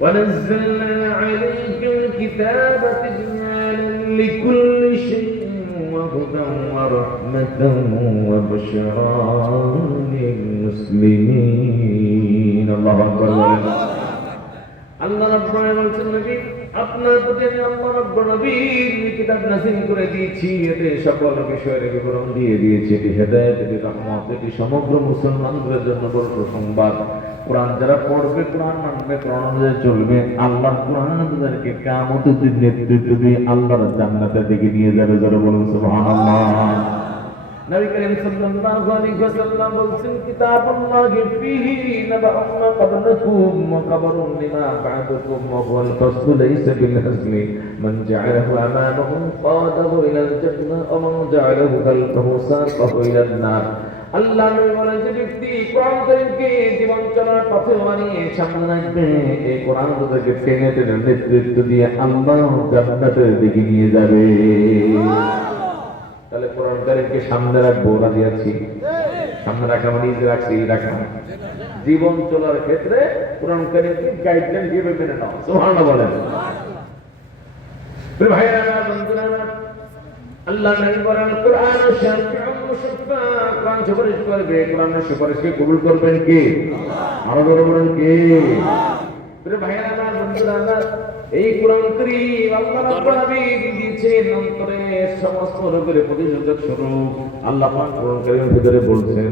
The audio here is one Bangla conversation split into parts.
ونزلنا عليك الكتاب تبيانا لكل شيء وهدى ورحمة وبشرى للمسلمين الله أكبر ولله আল্লাহ রাব্বুল আলামিন বলছেন নবী আপনার প্রতি আমি আল্লাহ রাব্বুল নবীর কিতাব নাযিল করে দিয়েছি এতে সকল বিষয়ের বিবরণ দিয়ে দিয়েছি এটি হেদায়েত এটি রহমত এটি সমগ্র মুসলমানদের জন্য বড় সংবাদ কোরআন যারা পড়বে, কোরআন মানবে, কোরআন অনুযায়ী চলবে আল্লাহ কোরআন তাদেরকে দিন নেতৃত্ব দিয়ে আল্লাহর জান্নাতের দিকে নিয়ে যাবে যারা বলুন, সুবহানাল্লাহ। নবী করিম সাল্লাল্লাহু আলাইহি ওয়াসাল্লাম বলছেন, কিতাবুল্লাহি ফীহি নাবাউন ক্বাবলাকুম ওয়া খাবারুন লিমা বা'দাকুম ওয়া হুয়াল আল্লাহ বলেন যে ব্যক্তি কোরআন করিমকে জীবন চলার পথে সামনে রাখবে এই কোরআন তাদেরকে টেনে টেনে নেতৃত্ব দিয়ে আল্লাহ জান্নাতের দিকে নিয়ে যাবে। তাহলে কোরআন কারিমকে সামনে রাখব রাজি আছি? সামনে রাখা মানে নিজে রাখছি রাখা। জীবন চলার ক্ষেত্রে কোরআন কারিমকে গাইডলাইন হিসেবে মেনে নাও। বলেন। ভাইয়েরা বন্ধুরা আল্লাহ নবী বলেন, কোরআন সুপারিশ করবে, কোরআন সুপারিশকে কবুল করবেন কে? আরও বড় বলেন কে? ভাইয়েরা বন্ধুরা এই কোরআন করিম আল্লাহ রাব্বুল স্বরূপ। আল্লাহ ভিতরে বলছেন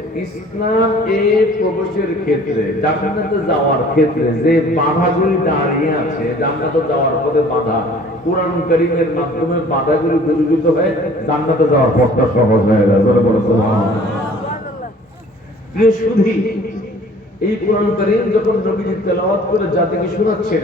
ইসলাম প্রবেশের ক্ষেত্রে, জান্নাতে যাওয়ার ক্ষেত্রে যে বাধাগুলি দাঁড়িয়ে আছে, জান্নাতে যাওয়ার পথে বাধা, কোরআন কারিমের মাধ্যমে বাধাগুলি দূরীভূত হয়ে জান্নাতে যাওয়ার পথটা সহজ হয়ে বলে এই কোরআন করিম যখন নবীজি তেলাওয়াত করে জাতিকে শোনাচ্ছেন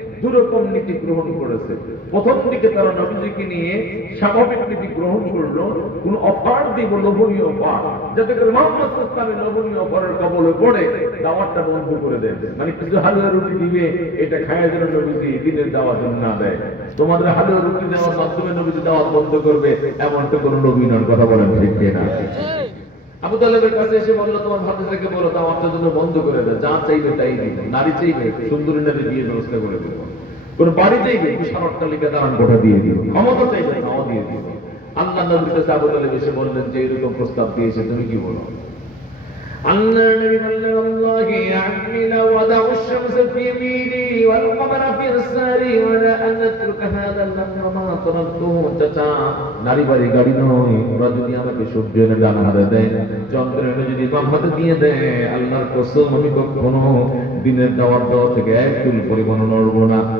দুরকম নীতি গ্রহণ করেছে। প্রথম দিকে তারা নবীজিকে নিয়ে স্বাভাবিক নীতি গ্রহণ করল, কোন অফার দিব, লোভনীয় অফার। যাতে করে মোহাম্মদ ইসলামের লোভনীয় অফারের কবলে পড়ে, দাওয়াতটা বন্ধ করে দেয় মানে কিছু হালুয়া রুটি দিবে, এটা খায় যেন নবীজি দিনের দাওয়াত না দেয়। তোমাদের হালুয়া রুটি দেওয়ার মাধ্যমে নবীজি দাওয়াত বন্ধ করবে, এমনটা কোনো নবী নন, কথা বলেন ঠিক না আবু তালেবের কাছে এসে বলল, তোমার ভাতে থেকে বলো দাওয়াতটার জন্য বন্ধ করে দেয়। যা চাইবে তাই দিবে, নারী চাইবে, সুন্দরী নারী বিয়ে ব্যবস্থা করে দেবো। কোন বাড়ি চাইবে বিশাল অট্টালিকা দাঁড়ান কোঠা দিয়ে দিব ক্ষমতা চাইবে নাও দিয়ে দিব আল্লাহ নবীর কাছে আবু তালেব এসে বললেন যে এরকম প্রস্তাব দিয়েছে তুমি কি বলো أن النبي صلى الله يحمل ودع الشمس في يميني والقمر في يساري ولا أن نترك هذا الأمر ما تركته চাচা নারী বাড়ি গাড়ি নয় ওরা যদি আমাকে সূর্যের ডান হাতে দেয় চন্দ্রের যদি বাম হাতে দিয়ে দেয় আল্লাহর কসম আমি কখনো দিনের দাওয়ার দেওয়া থেকে এক চুল পরিমাণ নড়ব না প্রিয়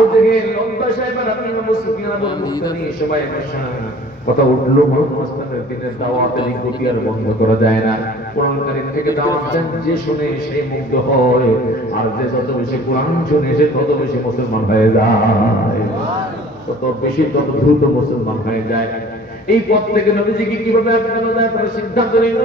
আবু আপনি সবাই বসা কথা উঠল দিনের দাওয়াতের গতি আর বন্ধ করা যায় না। কোরআন কারীম থেকে দাওয়াত দেন যে শুনে সেই মুগ্ধ হয় আর যে যত বেশি কোরআন শুনে সে তত বেশি মুসলমান হয়ে যায়। তত বেশি তত দ্রুত মুসলমান হয়ে যায়। এই পথ থেকে নবীজিকে কীভাবে আটকানো যায় তার সিদ্ধান্ত নিল।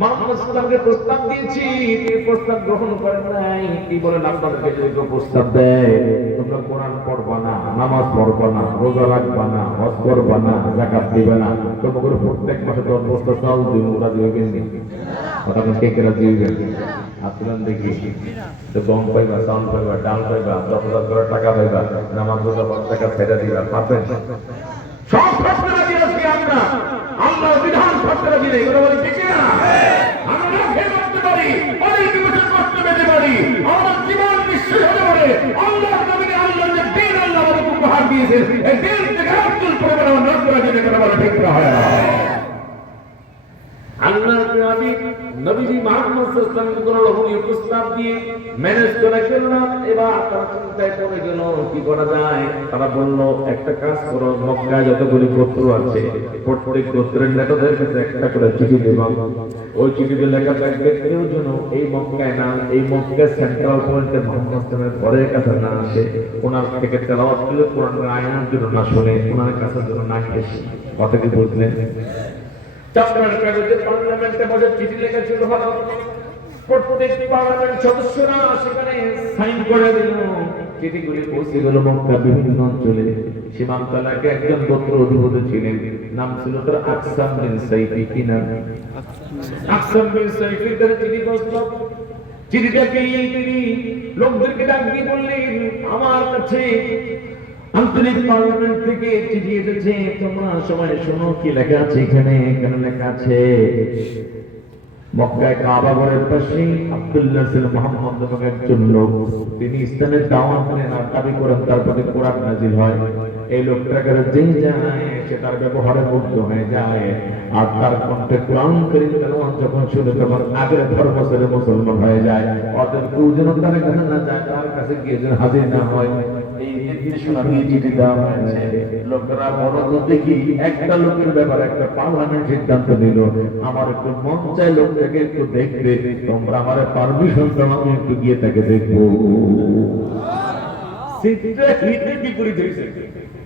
মোহাম্মদ সাল্লামকে প্রস্তাব দিয়েছি, তিনি প্রস্তাব গ্রহণ করেন নাই। কি বলেন আপনাদেরকে যদি কেউ প্রস্তাব দেয়? তোমরা কোরআন পড়বা না, নামাজ পড়বা না, রোজা রাখবা না, হজ করবা না জাকাত দিবে না। তোমাকে প্রত্যেক মাসে দশ বস্তা চাল দুই মোটা দিবেন নি। ওটা কে কেরা রাজি আছি আমরা বিধান রাজি নেই। কথা বলি ঠিক না আমরা খেয়ে করতে পারি অনেক বছর কষ্ট পেতে পারি আমাদের জীবন হাদিসের একদিন থেকে আব্দুল প্রোগ্রাম নষ্ট করা যেতে কথা বলে ঠিক না হয় না আল্লাহ নবী নবীজি মুহাম্মদ সাল্লাল্লাহু আলাইহি ওয়াসাল্লাম লোভনীয় প্রস্তাব দিয়ে ম্যানেজ করে গেল না এবার তারা চিন্তায় পড়ে গেল, কি করা যায়? তারা বলল, একটা কাজ করো, মক্কায় যতগুলি গোত্র আছে, প্রত্যেক গোত্রের নেতাদের কাছে একটা করে চিঠি দেব। ওই চিঠিতে লেখা থাকবে, কেউ যেন এই মক্কায় না এই মক্কায় সেন্ট্রাল পয়েন্টে মোহাম্মদ সাল্লামের পরের কাছে না আসে, ওনার থেকে তেলাওয়াত করে কোরআনের আয়াত যেন না শুনে, ওনার কাছে যেন না এসে। কথা কি বুঝলেন? চামড়ার কাগজে পার্লামেন্টে বসে চিঠি লেখা শুরু হলো। প্রত্যেক পার্লামেন্ট সদস্যরা সেখানে সাইন করে দিল। চিঠিগুলি পৌঁছে গেল মক্কা বিভিন্ন অঞ্চলে। সীমান্ত এলাকায় একজন গোত্র অধিপতি ছিলেন। নাম ছিল তার আকসাম বিন সাইফি কিনা আকসাম বিন সাইফির কাছে চিঠি পৌঁছলো। চিঠিটা পেয়ে তিনি লোকদেরকে ডাক দিয়ে বললেন আমার কাছে আন্তরিক পার্লামেন্ট থেকে চিঠি এসেছে। তোমরা সবাই শোনো কি লেখা আছে এখানে এখানে লেখা আছে? মক্কায় কাবা ঘরের পাশে আব্দুল্লাহ ছিল মোহাম্মদ নামক একজন লোক। তিনি ইসলামের দাওয়াত নেন আর দাবি করেন তার প্রতি কোরআন নাজিল হয়। এই লোকটাকে যেই যায় সে তার ব্যবহারে মুগ্ধ হয়ে যায়, আর তার কণ্ঠে কোরআন করিম তেলাওয়াত যখন শুনে তখন আগের ধর্ম ছেড়ে মুসলমান হয়ে যায়। অতএব কেউ যেন তার কাছে না যায়, তার কাছে গিয়ে যেন হাজির না হয়।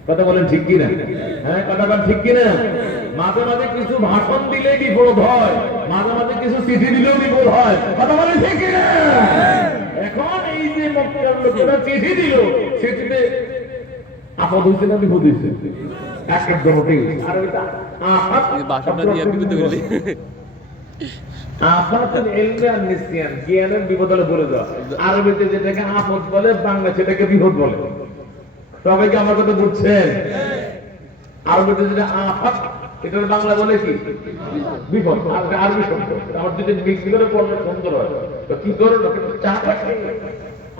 কথা বলেন ঠিক কিনা হ্যাঁ কথা বলেন ঠিক কিনা মাঝে মাঝে কিছু ভাষণ দিলেই বিপদ হয় মাঝে মাঝে কিছু চিঠি দিলেও বিপদ হয় কথা বলেন ঠিক কিনা এখন এই যে মক্কার লোকেরা চিঠি দিল চিঠিতে আপদ হইছে না বিপদ হইছে একদম ঠিক আর ওইটা আহাত দিয়ে বিপদে গেলি আফাতুল ইলমি নিসিয়ান জ্ঞানের বিপদ হলে বলে দাও আরবিতে যেটাকে আফত বলে বাংলা সেটাকে বিপদ বলে। সবাই কি আমার কথা বুঝছেন? আরবিতে যেটা আফাত এটার বাংলা বলে কি? বিপদ। আরবি শব্দ। আমার যদি মিক্স করে পড়লে সুন্দর হয়। তো কি করো? না কিন্তু চা খাচ্ছি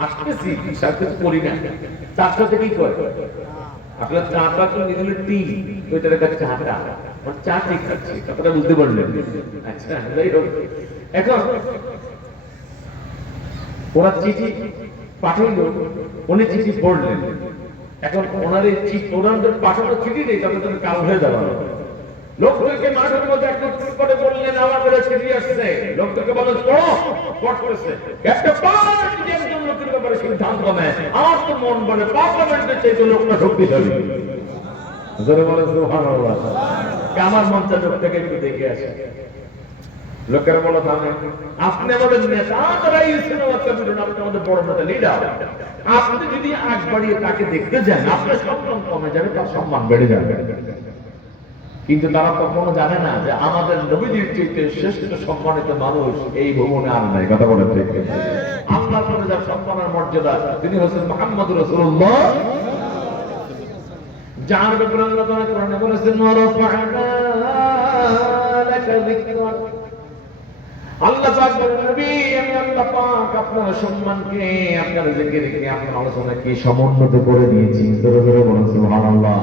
আসতেছি, সাথে করি না চার সাথে কি করে। আসলে চাটা তো নিজের টি ওইটার একটা চাটা। আমার চা ঠিক কথাটা বুঝতে পারলেন। আচ্ছা এখন ওরা চিঠি পাঠাইলো, উনি চিঠি পড়লেন। এখন ওনার এই চিঠি ওনাদের পাঠানো চিঠি নেই তাদের কাল হয়ে যাওয়া লোকদেরকে মাঠের মধ্যে একত্রিত করে বললেন আমার কাছে চিঠি আসছে। লোকদেরকে বলেন পড়ো পড়তেছে। একটা যে একজন লোকের ব্যাপারে সিদ্ধান্ত নেয়। আমার তো মন বলে পার্লামেন্টের চাইতে লোকটা শক্তিশালী। বলে আমার মনটা লোকটাকে একটু দেখে আসে। লোকেরা বলো থামে আপনি আমাদের নেতা আমাদের বড় নেতা লিডার আপনি যদি আগ বাড়িয়ে তাকে দেখতে যান, আপনার সম্মান কমে যাবে, তার সম্মান বেড়ে যাবে। কিন্তু তারা কখনো জানে না যে আমাদের নবীজির চাইতে শ্রেষ্ঠ সম্মানিত মানুষ এই ভবনে আর নাই। কথা বলে আল্লাহ করে যার সম্মানের মর্যাদা, তিনি হচ্ছেন মোহাম্মদ রসুল্লাহ যার ব্যাপারে আল্লাহ তাআলা কোরআনে বলেছেন আল্লাহ আপনার সম্মানকে, আপনার জিকিরকে, আপনার আলোচনাকে সমুন্নত করে দিয়েছি জোরে জোরে বলুন সুবহানাল্লাহ।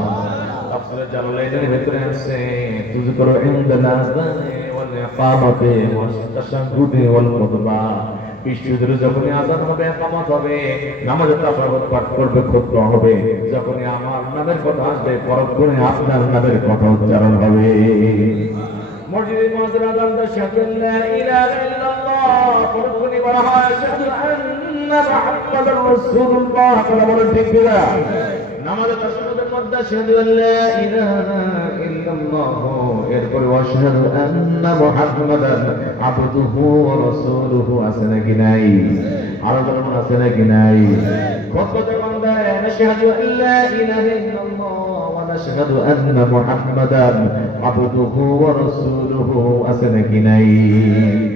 তাফসীরে জালালাইনের ওয়াল ইকামাতে ওয়াস তাশাহুদে ওয়াল খুতবা বিশ্বজুড়ে যখনই আজান হবে, একামত হবে, নামাজে তাসাহুদ পাঠ করবে খুতবা হবে। যখনই আমার নামের কথা আসবে পরক্ষণে আপনার নামের কথা উচ্চারণ হবে। মসজিদে মহাজন আজান দা শাহাদু লা ইলাহা ইল্লাল্লাহ পরক্ষণে বলা হয় শাহাদু আন্না মুহাম্মাদার রাসূলুল্লাহ। কথা বলেন ঠিক কিনা? নামাজে তাসাহুদের মধ্যে শাহাদু লা ইলাহা ইল্লাল্লাহ এরপর ওয়াশহাদু আন্না মুহাম্মাদান আবদুহু ওয়া রাসূলুহু আছে নাকি নাই আরো যেমন আছে নাকি নাই খুতবা যখন দেয় নাশহাদু আল্লা ইলাহা ইল্লাল্লাহ ونشهد أن محمدا عبده ورسوله আছে নাকি নাই ওরা তো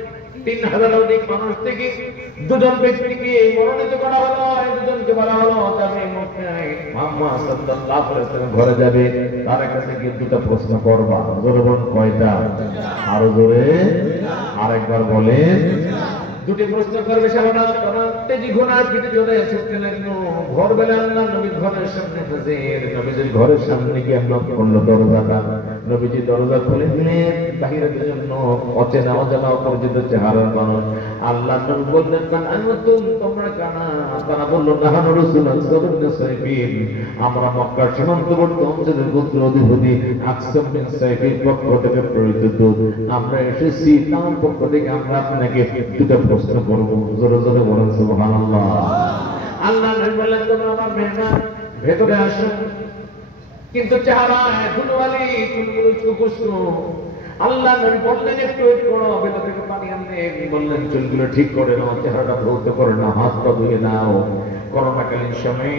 তিন হাজার অধিক মানুষ থেকে দুজন ব্যক্তিকে মনোনীত করা হলো দুজনকে বলা হলো ঘরে যাবে, তার কাছে গিয়ে দুটো প্রশ্ন করবা। জোরে বলুন কয়টা? আরও জোরে। আরেকবার বলেন। দুটি প্রশ্ন করবে সারা তেজি ঘোড়ার পিঠে চলে বেলা আল্লাহ নবীর ঘরের সামনে হাজির। ঘরের সামনে গিয়ে নক করল দরজাটা নবীজি দরজা খুলে দিলেন। বাহিরের জন্য অচেনা, অজানা, অপরিচিত চেহারার মানুষ। আল্লাহ নবী বললেন, কান আনতুম? তোমরা কানা? তারা বলল, নাহানু রাসূলুল্লাহ ওয়াসাল্লাম আমরা মক্কার সীমান্তবর্তী অঞ্চলের গোত্র অধিপতি আকসাম বিন সাইফের পক্ষ থেকে প্রেরিত আমরা এসেছি তার পক্ষ থেকে। আমরা আপনাকে দুটো প্রশ্ন করব। জোরে জোরে বলেন, সুবহানাল্লাহ। আল্লাহ নবী বললেন, তোমরা আমার ভেতরে আসো। কিন্তু চুলগুলো আল্লাহ নবী বললেন, একটু একটু করো পানি আনলেন বললেন, চুলগুলো ঠিক করে নাও, চেহারাটা ধৌত করে নাও হাত পা ধুয়ে নাও। করোনাকালীন সময়ে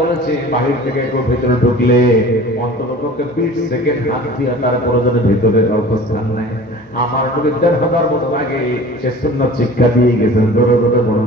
বলেছে, বাহির থেকে ভেতরে ঢুকলে অন্ততপক্ষে বিশ সেকেন্ড হাত দিয়ে তারপরে যেন ভেতরে নেয়। আমার নবী দেড় হাজার বছর আগে সে সুন্নাত শিক্ষা দিয়ে গেছেন। ধরে ধরে বলেন